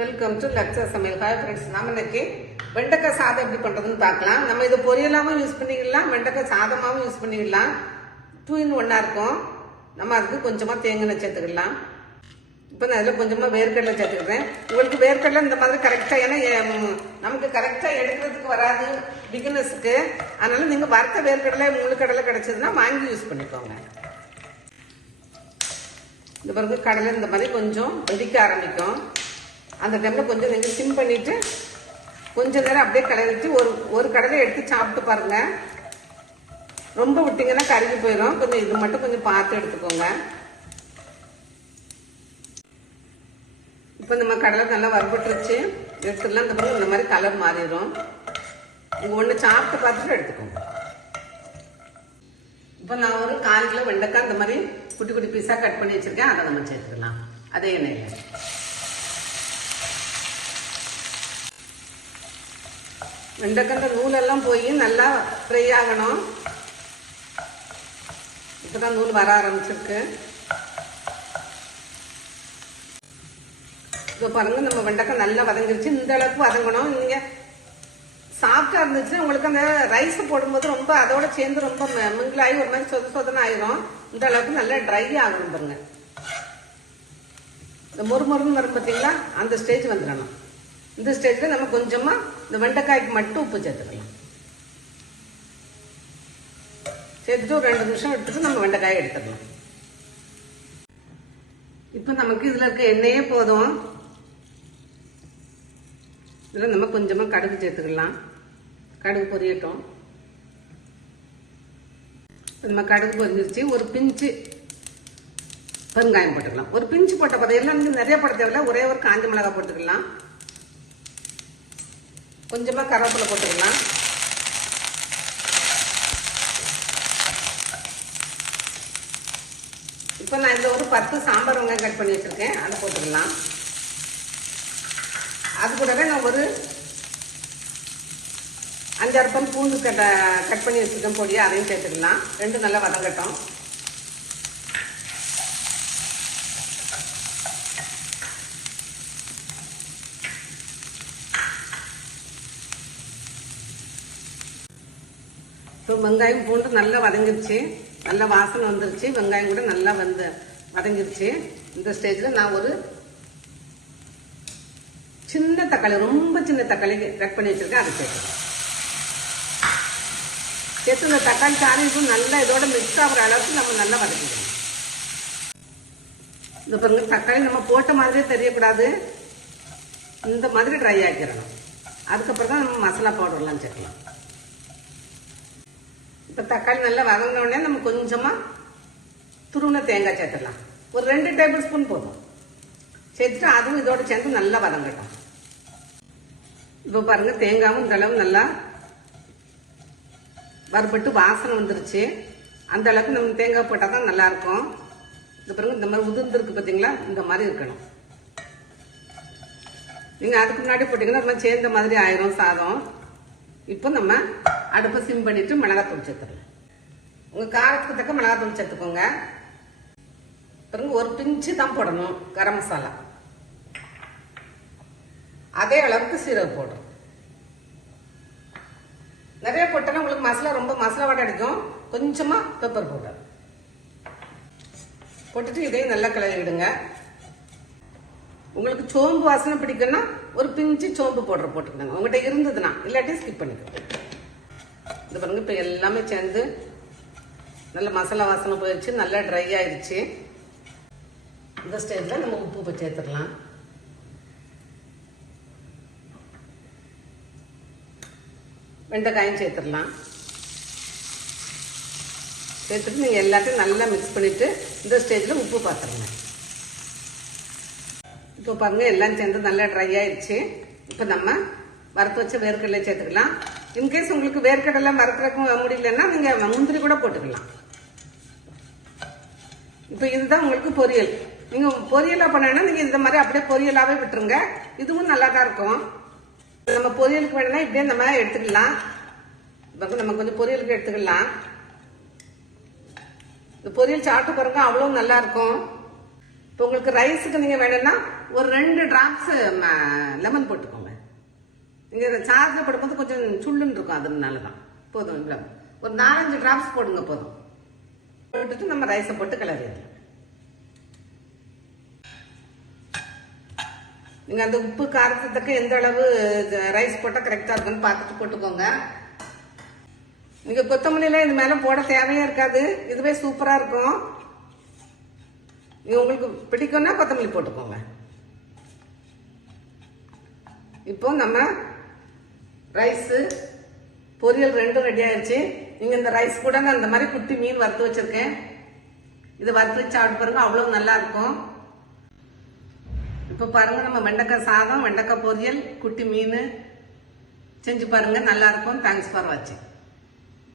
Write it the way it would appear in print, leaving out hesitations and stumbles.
Welcome to Lashkar சமையல். Hi friends, நம்ம இன்னைக்கு வெண்டைக்காய் சாதம் எப்படி பண்றதுன்னு பார்க்கலாம். நம்ம இதை பொரியலாவும் யூஸ் பண்ணிக்கலாம், வெண்டைக்காய் சாதமாவும் யூஸ் பண்ணிக்கலாம். 2 in 1 இருக்கும். நம்ம அதுக்கு கொஞ்சமா தேங்காய் சேர்த்துக்கலாம். இப்போ நான் அதில் கொஞ்சமா வேர்க்கடலை சேர்த்துக்கிறேன். உங்களுக்கு வேர்க்கடலை இந்த மாதிரி கரெக்டா, ஏன்னா நமக்கு கரெக்டா எடுக்கிறதுக்கு வராது பிகினர்ஸுக்கு. அதனால நீங்க வறுத்த வேர்க்கடலை முழுக்கடலை கிடைச்சதுன்னா வாங்கி யூஸ் பண்ணிக்கோங்க. இந்த பிறகு கடலை இந்த மாதிரி கொஞ்சம் வெடிக்க ஆரம்பிக்கும். அந்த டைமில் கொஞ்சம் நீங்கள் சிம் பண்ணிவிட்டு கொஞ்சம் நேரம் அப்படியே கலரிட்டு ஒரு கடலை எடுத்து சாப்பிட்டு பாருங்க. ரொம்ப விட்டிங்கன்னா கருகி போயிடும். கொஞ்சம் இது மட்டும் கொஞ்சம் பார்த்து எடுத்துக்கோங்க. இப்போ நம்ம கடலை நல்லா வறுபட்டுருச்சு, எடுத்துடலாம். இந்த பிறகு இந்த மாதிரி கலர் மாறிடும். நீங்கள் ஒன்று சாப்பிட்டு பார்த்துட்டு எடுத்துக்கோங்க. இப்போ நான் ஒரு 1/4 கிலோ வெண்டைக்காய் இந்த மாதிரி குட்டி குட்டி பீஸாக கட் பண்ணி வச்சுருக்கேன். அதை நம்ம சேர்த்துக்கலாம் அதே எண்ணெயில். வெண்டைக்காய் நூலெல்லாம் போய் நல்லா ஃப்ரை ஆகணும். இப்போதான் நூல் வர ஆரம்பிச்சிருக்கு. இப்போ பாருங்க, நம்ம வெண்டைக்காய் நல்லா வதங்கிருச்சு. இந்த அளவுக்கு வதங்கணும். நீங்க சாஃப்டா இருந்துச்சுன்னா உங்களுக்கு அந்த ரைஸ் போடும்போது ரொம்ப அதோட சேர்ந்து ரொம்ப மிங்கிளாகி ஒரு மாதிரி சொதன்னு ஆயிரும். இந்த அளவுக்கு நல்லா ட்ரை ஆகணும் பாருங்க. இந்த மொறுமொறுன்னு வரும் பார்த்தீங்களா, அந்த ஸ்டேஜ் வந்துடணும். இந்த ஸ்டேஜ்ல நம்ம கொஞ்சமா இந்த வெண்டைக்காய்க்கு மட்டும் உப்பு சேர்த்துக்கலாம். சேர்த்துட்டு ஒரு 2 நிமிஷம் எடுத்துட்டு நம்ம வெண்டைக்காயை எடுத்துக்கலாம். இப்ப நமக்கு இதுல இருக்க எண்ணெயே போதும். இதுல நம்ம கொஞ்சமா கடுகு சேர்த்துக்கலாம். கடுகு பொரியட்டும். நம்ம கடுகு பொரிஞ்சிருச்சு. ஒரு பிஞ்சு பெருங்காயம் போட்டுக்கலாம். ஒரு பிஞ்சு போட்ட பதம் எல்லாம் நிறைய போட தேவையில்ல. ஒரே ஒரு காஞ்ச மிளகாய் போட்டுக்கலாம். கொஞ்சமா கருவேப்பிலை போட்டுக்கலாம். இப்போ நான் இந்த ஒரு 10 சாம்பார் வெங்காயம் கட் பண்ணி வச்சிருக்கேன், அதை போட்டுக்கலாம். அது கூடவே நான் ஒரு 5-6 பல் பூண்டு கட் பண்ணி வச்சிருக்கேன் பொடியை, அதையும் சேர்த்துக்கலாம். ரெண்டும் நல்லா வதங்கட்டும். இப்போ வெங்காயம் பூண்டு நல்லா வதங்கிருச்சு, நல்லா வாசனை வந்துருச்சு. வெங்காயம் கூட நல்லா வதங்கிருச்சு. இந்த ஸ்டேஜில் நான் ஒரு சின்ன தக்காளி, ரொம்ப சின்ன தக்காளி கட் பண்ணி வச்சிருக்கேன், அதை சேர்த்துக்கிறேன். சேர்த்து இந்த தக்காளி சாரிக்கும் நல்லா இதோட மிக்ஸ் ஆகிற அளவுக்கு நம்ம நல்லா வதக்கிக்கணும். இந்த பாருங்க, தக்காளி நம்ம போட்ட மாதிரியே தெரியக்கூடாது. இந்த மாதிரி ட்ரை ஆக்கிடணும். அதுக்கப்புறம் தான் நம்ம மசாலா பவுடர்லாம் சேர்க்கலாம். இப்போ தக்காளி நல்லா வதங்கின உடனே நம்ம கொஞ்சமா துருவின தேங்காய் சேர்த்துடலாம். ஒரு 2 டேபிள் ஸ்பூன் போதும். சேர்த்துட்டு அதுவும் இதோட சேர்ந்து நல்லா வதங்கட்டும். இப்போ பாருங்க, தேங்காயும் இந்த அளவு நல்லா வறுபட்டு வாசனை வந்துருச்சு. அந்த அளவுக்கு நம்ம தேங்காய் போட்டால் தான் நல்லா இருக்கும். இந்த பாருங்க, இந்த மாதிரி உதிர்ந்துருக்கு பார்த்தீங்களா, இந்த மாதிரி இருக்கணும். நீங்கள் அதுக்கு முன்னாடி போட்டிங்கன்னா ரொம்ப சேர்ந்த மாதிரி ஆயிரும் சாதம். இப்போ நம்ம அடுப்பை சிம் பண்ணிட்டு மிளகாத்தூள் சேர்த்துக்கலாம். உங்க காரத்துக்கு தக்க மிளகாத்தூள் சேர்த்துக்கோங்க. பிறகு ஒரு பிஞ்சு தான் போடணும் கரம் மசாலா. அதே அளவுக்கு சீரகம் போடும். நிறைய போட்டோன்னா உங்களுக்கு மசாலா ரொம்ப மசாலா வாடை அடிக்கும். கொஞ்சமா பெப்பர் பவுடர் போட்டுட்டு இதையும் நல்லா கிளறி விடுங்க. உங்களுக்கு சோம்பு வாசனை பிடிக்குன்னா ஒரு பிஞ்சு சோம்பு பவுடர் போட்டுக்கோங்க, உங்கள்கிட்ட இருந்ததுன்னா. இல்லாட்டி ஸ்கிப் பண்ணிக்கோங்க. இந்த பாருங்க, இப்போ எல்லாமே சேர்ந்து நல்ல மசாலா வாசனை போயிடுச்சு, நல்லா ட்ரை ஆயிடுச்சு. இந்த ஸ்டேஜில் நம்ம உப்பு சேர்த்துடலாம். வெண்டைக்காயும் சேர்த்துடலாம். சேர்த்துட்டு நீங்கள் எல்லாத்தையும் நல்லா மிக்ஸ் பண்ணிட்டு இந்த ஸ்டேஜில் உப்பு பார்த்துருங்க. இப்போ பாருங்க, எல்லாம் சேர்ந்து நல்லா ட்ரை ஆயிடுச்சு. இப்போ நம்ம வறுத்து வச்ச வேர்க்கடலை சேர்த்துக்கலாம். இன்கேஸ் உங்களுக்கு வேர்க்கடலை வறுக்கிறதுக்கு முடியலன்னா நீங்க முந்திரி கூட போட்டுக்கலாம். இப்போ இதுதான் உங்களுக்கு பொரியல். நீங்க பொரியலா பண்ணா நீங்க இந்த மாதிரி அப்படியே பொரியலாவே விட்டுருங்க. இதுவும் நல்லா தான் இருக்கும். நம்ம பொரியலுக்கு வேணும்னா இப்படியே நம்ம எடுத்துக்கலாம். நம்ம கொஞ்சம் பொரியலுக்கு எடுத்துக்கலாம். இந்த பொரியல் சாப்பிட்டு பாருங்க, அவ்வளவு நல்லா இருக்கும். இப்போ உங்களுக்கு ரைஸுக்கு நீங்க வேணும்னா ஒரு 2 டிராப்ஸ் லெமன் போட்டுக்கோங்க. நீங்க சாதத்தில் போடும்போது கொஞ்சம் சுள்ளுன்னு இருக்கும், அதனாலதான். போதும், இவ்வளவு ஒரு 4-5 டிராப்ஸ் போடுங்க போதும். போட்டுட்டு நம்ம ரைஸை போட்டு கிளறிடலாம். நீங்க அந்த உப்பு காரத்துக்கு எந்த அளவு ரைஸ் போட்டா கரெக்டா இருக்குன்னு பார்த்துட்டு போட்டுக்கோங்க. நீங்க கொத்தமல்லியில இது மேல போட தேவையே இருக்காது, இதுவே சூப்பரா இருக்கும். நீங்க உங்களுக்கு பிடிக்கும்னா கொத்தமல்லி போட்டுக்கோங்க. இப்போ நம்ம ரைஸ் பொரியல் 2 ரெடி ஆயிடுச்சு. நீங்க இந்த ரைஸ் கூட நான் இந்த மாதிரி குட்டி மீன் வறுத்து வச்சிருக்கேன். இது வறுத்து வச்சு சாப்பிட்டு பாருங்க, அவ்வளவு நல்லா இருக்கும். இப்ப பாருங்க, நம்ம வெண்டைக்காய் சாதம், வெண்டைக்காய் பொரியல், குட்டி மீன் செஞ்சு பாருங்க, நல்லா இருக்கும். தேங்க்ஸ் ஃபார் வாட்சிங்.